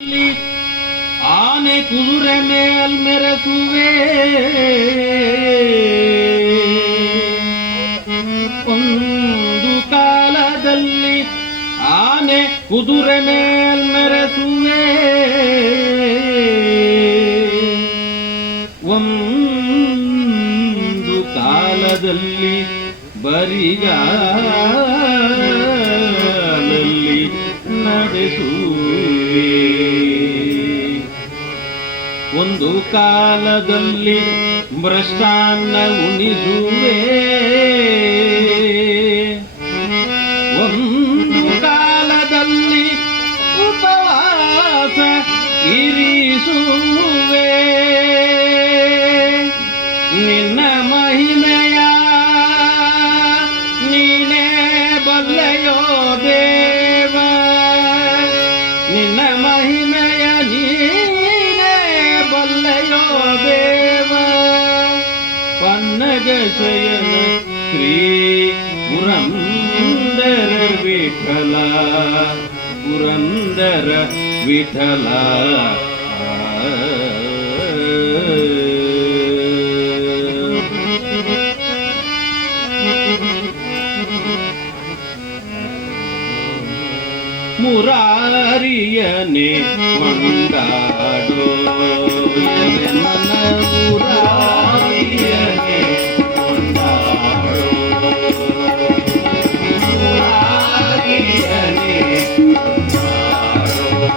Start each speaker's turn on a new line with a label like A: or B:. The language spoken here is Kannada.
A: ಆನೆ ಕುದುರೆ ಮೇಲ್ ಮೆರೆಸುವೆ. ಒಂದು ಕಾಲದಲ್ಲಿ ಆನೆ ಕುದುರೆ ಮೇಲ್ ಮೆರೆಸುವೆ. ಒಂದು ಕಾಲದಲ್ಲಿ ಬರಿಗಾಲಲ್ಲಿ ನಡೆಸುವೆ. ಒಂದು ಕಾಲದಲ್ಲಿ ಭ್ರಷ್ಟಾನ್ನ ಉಣಿಸುವೆ. ಒಂದು ಕಾಲದಲ್ಲಿ ಉಪವಾಸ ಇರಿಸುವೆ. ನಿನ್ನ ಮಹಿಮೆಯ ನೀನೇ ಬಲ್ಲೆಯೋ ದೇವ. ನಿನ್ನ ಶಯನ ಶ್ರೀ ಪುರಂದರ ವಿಠಲ ಪುರಂದರ ವಿಠಲ ಮುರಾರಿಯನೆ ಕೊಂಡಾಡೋ